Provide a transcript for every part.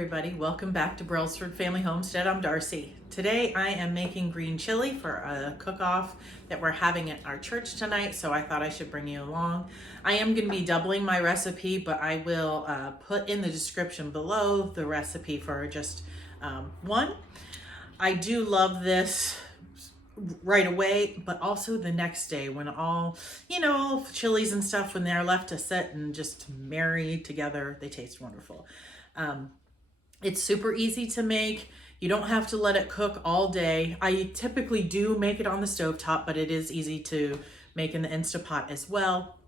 everybody, welcome back to Brelsford Family Homestead. I'm Darcy. Today I am making green chili for a cook-off that we're having at our church tonight, so I thought I should bring you along. I am going to be doubling my recipe, but I will put in the description below the recipe for just one. I do love this right away, but also the next day when all, chilies and stuff, when they're left to sit and just marry together, they taste wonderful. It's super easy to make. You don't have to let it cook all day. I typically do make it on the stovetop, but it is easy to make in the Instapot as well.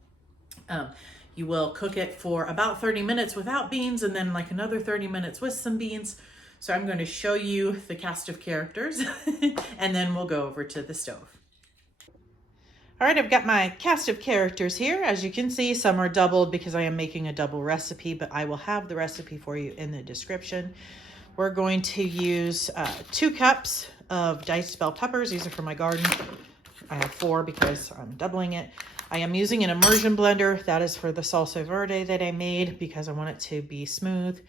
You will cook it for about 30 minutes without beans and then like another 30 minutes with some beans. So I'm going to show you the cast of characters and then we'll go over to the stove. All right, I've got my cast of characters here. As you can see, some are doubled because I am making a double recipe, but I will have the recipe for you in the description. We're going to use 2 cups of diced bell peppers. These are from my garden. I have 4 because I'm doubling it. I am using an immersion blender. That is for the salsa verde that I made because I want it to be smooth.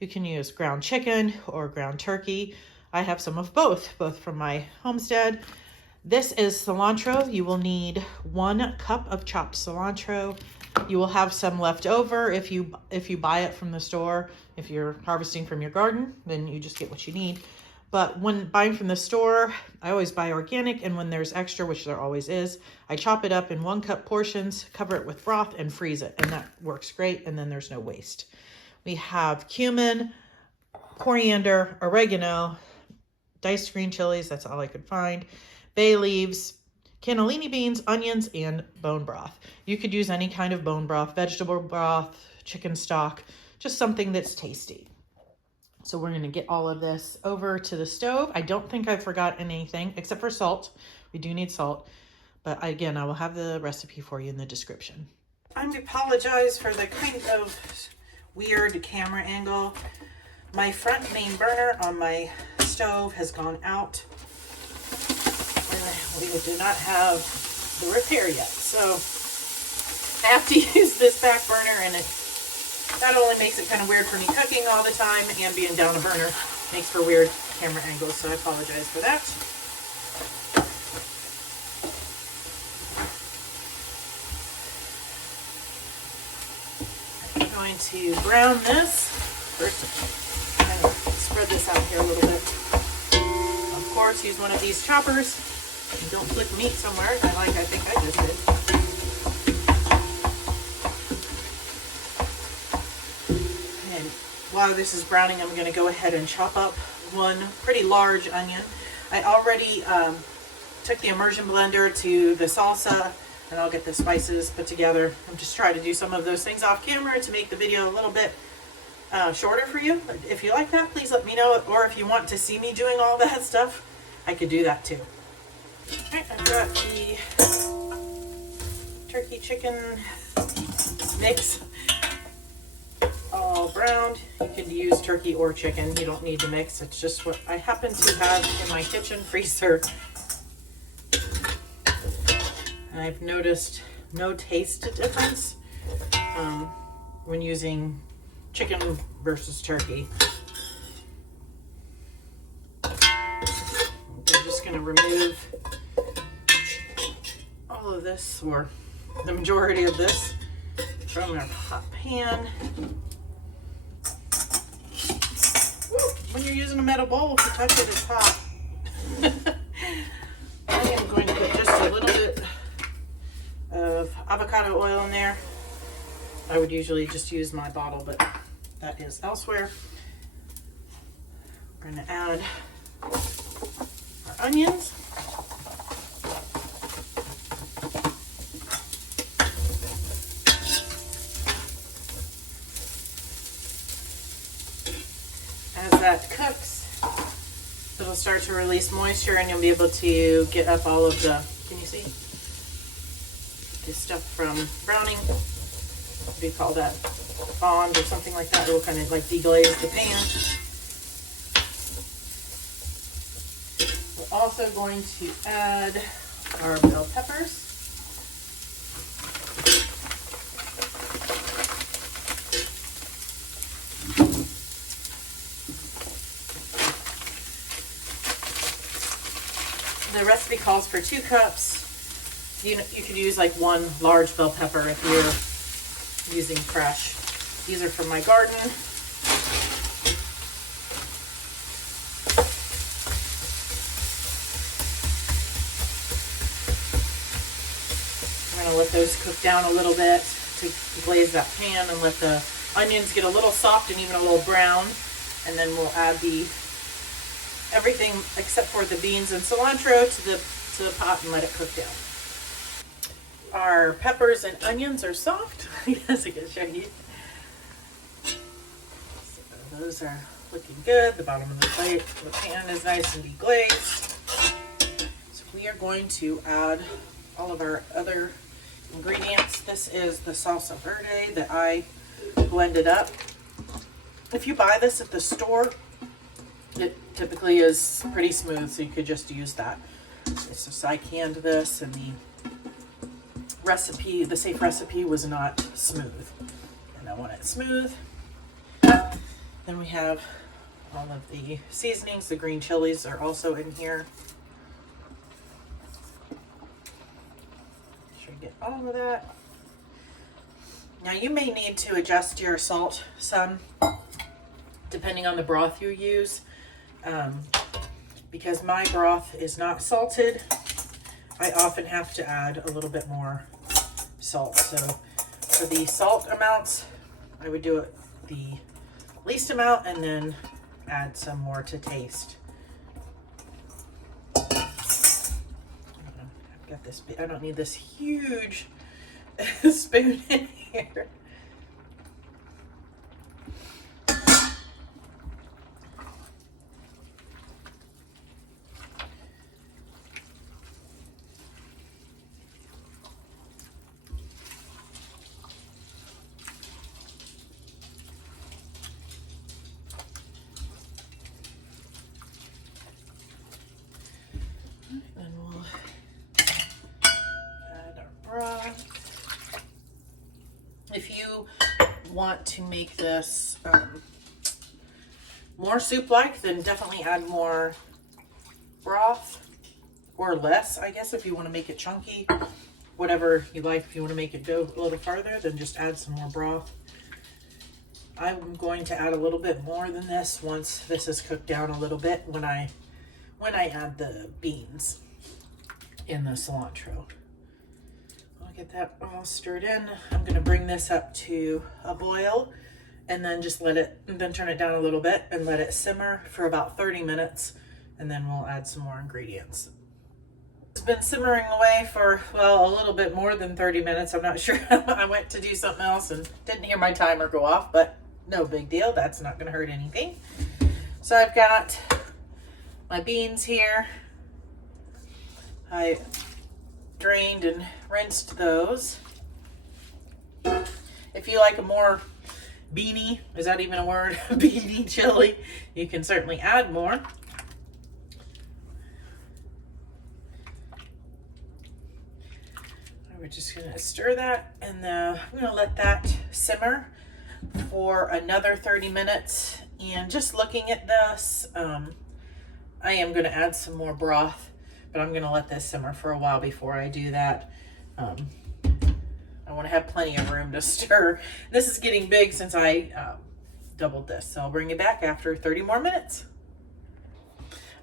You can use ground chicken or ground turkey. I have some of both from my homestead. This is cilantro. You will need 1 cup of chopped cilantro. You will have some left over if you buy it from the store. If you're harvesting from your garden, then you just get what you need. But when buying from the store, I always buy organic, and when there's extra, which there always is, I chop it up in 1 cup portions, cover it with broth, and freeze it, and that works great, and then there's no waste. We have cumin, coriander, oregano, diced green chilies, that's all I could find, bay leaves, cannellini beans, onions, and bone broth. You could use any kind of bone broth, vegetable broth, chicken stock, just something that's tasty. So we're going to get all of this over to the stove. I don't think I forgot anything except for salt. We do need salt. But again, I will have the recipe for you in the description. I apologize for the kind of weird camera angle. My front main burner on my stove has gone out. We do not have the repair yet, so I have to use this back burner, and that only makes it kind of weird for me cooking all the time, and being down a burner makes for weird camera angles, so I apologize for that. I'm going to brown this. First, kind of spread this out here a little bit. Of course, use one of these choppers. And don't flick meat somewhere, I think I just did. And while this is browning, I'm going to go ahead and chop up 1 pretty large onion. I already took the immersion blender to the salsa, and I'll get the spices put together. I'm just trying to do some of those things off camera to make the video a little bit shorter for you. If you like that, please let me know. Or if you want to see me doing all that stuff, I could do that too. Alright, I've got the turkey chicken mix all browned. You can use turkey or chicken. You don't need to mix. It's just what I happen to have in my kitchen freezer. I've noticed no taste difference when using chicken versus turkey. I'm just going to remove all of this, or the majority of this, from our hot pan. Woo, when you're using a metal bowl, if you touch it, it's hot. I am going to put just a little bit of avocado oil in there. I would usually just use my bottle, but that is elsewhere. We're going to add our onions. As that cooks, it'll start to release moisture, and you'll be able to get up all of the, can you see? The stuff from browning. What do you call that? Bond or something like that. It will kind of like deglaze the pan. We're also going to add our bell peppers. calls for 2 cups. You could use like 1 large bell pepper if you're using fresh. These are from my garden. I'm going to let those cook down a little bit to glaze that pan and let the onions get a little soft and even a little brown. And then we'll add everything except for the beans and cilantro to the pot and let it cook down. Our peppers and onions are soft. Yes, I can show you. So those are looking good. The bottom of the pan is nice and deglazed. So we are going to add all of our other ingredients. This is the salsa verde that I blended up. If you buy this at the store, it typically is pretty smooth, so you could just use that. It's just I canned this, and the safe recipe was not smooth, and I want it smooth. Then we have all of the seasonings. The green chilies are also in here. Make sure you get all of that. Now you may need to adjust your salt some depending on the broth you use. Because my broth is not salted, I often have to add a little bit more salt. So for the salt amounts, I would do it the least amount and then add some more to taste. I've got this, I don't need this huge spoon in here. And we'll add our broth. If you want to make this more soup-like, then definitely add more broth, or less, I guess, if you want to make it chunky. Whatever you like. If you want to make it go a little farther, then just add some more broth. I'm going to add a little bit more than this once this is cooked down a little bit when I add the beans and the cilantro. I'll get that all stirred in. I'm going to bring this up to a boil and then just then turn it down a little bit and let it simmer for about 30 minutes, and then we'll add some more ingredients. It's been simmering away for, well, a little bit more than 30 minutes. I'm not sure. I went to do something else and didn't hear my timer go off, but no big deal. That's not going to hurt anything. So I've got my beans here. I drained and rinsed those. If you like a more beany, is that even a word? Beany chili, you can certainly add more. We're just going to stir that, and I'm going to let that simmer for another 30 minutes. And just looking at this, I am going to add some more broth, but I'm going to let this simmer for a while before I do that. I want to have plenty of room to stir. This is getting big since I doubled this, so I'll bring it back after 30 more minutes.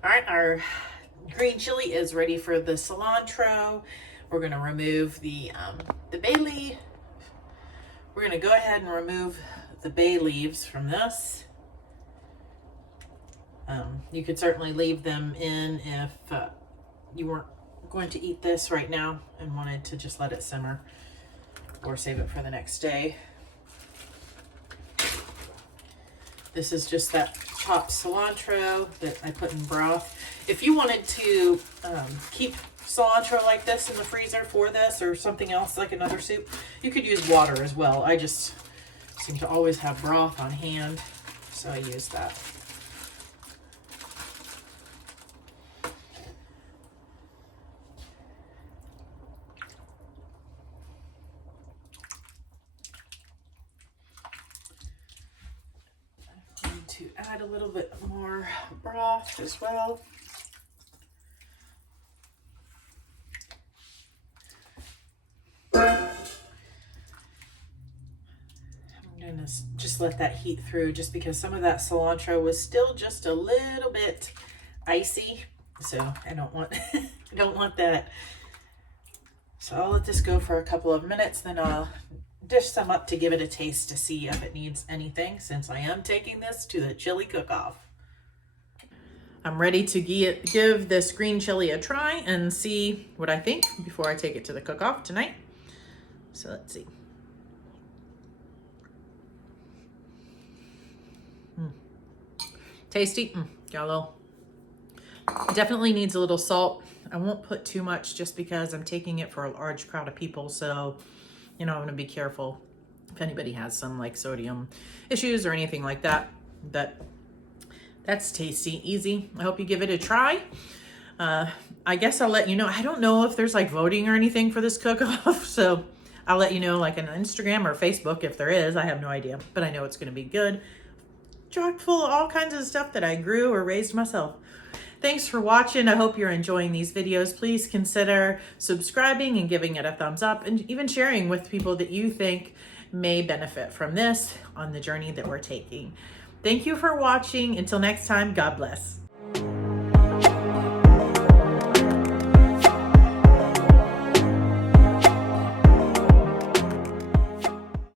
All right, our green chili is ready for the cilantro. We're going to remove the bay leaf. We're going to go ahead and remove the bay leaves from this. You could certainly leave them in if you weren't going to eat this right now and wanted to just let it simmer, or save it for the next day. This is just that chopped cilantro that I put in broth. If you wanted to keep cilantro like this in the freezer for this or something else like another soup, you could use water as well. I just seem to always have broth on hand, so I use that. I'm going to add a little bit more broth as well. just let that heat through, just because some of that cilantro was still just a little bit icy. So I don't want, I don't want that. So I'll let this go for a couple of minutes, then I'll dish some up to give it a taste to see if it needs anything, since I am taking this to the chili cook-off. I'm ready to give this green chili a try and see what I think before I take it to the cook-off tonight. So let's see. Tasty. Got a little, definitely needs a little salt. I won't put too much just because I'm taking it for a large crowd of people. So, you know, I'm going to be careful if anybody has some like sodium issues or anything like that. But that's tasty, easy. I hope you give it a try. I guess I'll let you know. I don't know if there's like voting or anything for this cook-off. So I'll let you know like on Instagram or Facebook if there is. I have no idea, but I know it's going to be good. Chock full of all kinds of stuff that I grew or raised myself. Thanks for watching. I hope you're enjoying these videos. Please consider subscribing and giving it a thumbs up, and even sharing with people that you think may benefit from this on the journey that we're taking. Thank you for watching. Until next time, God bless.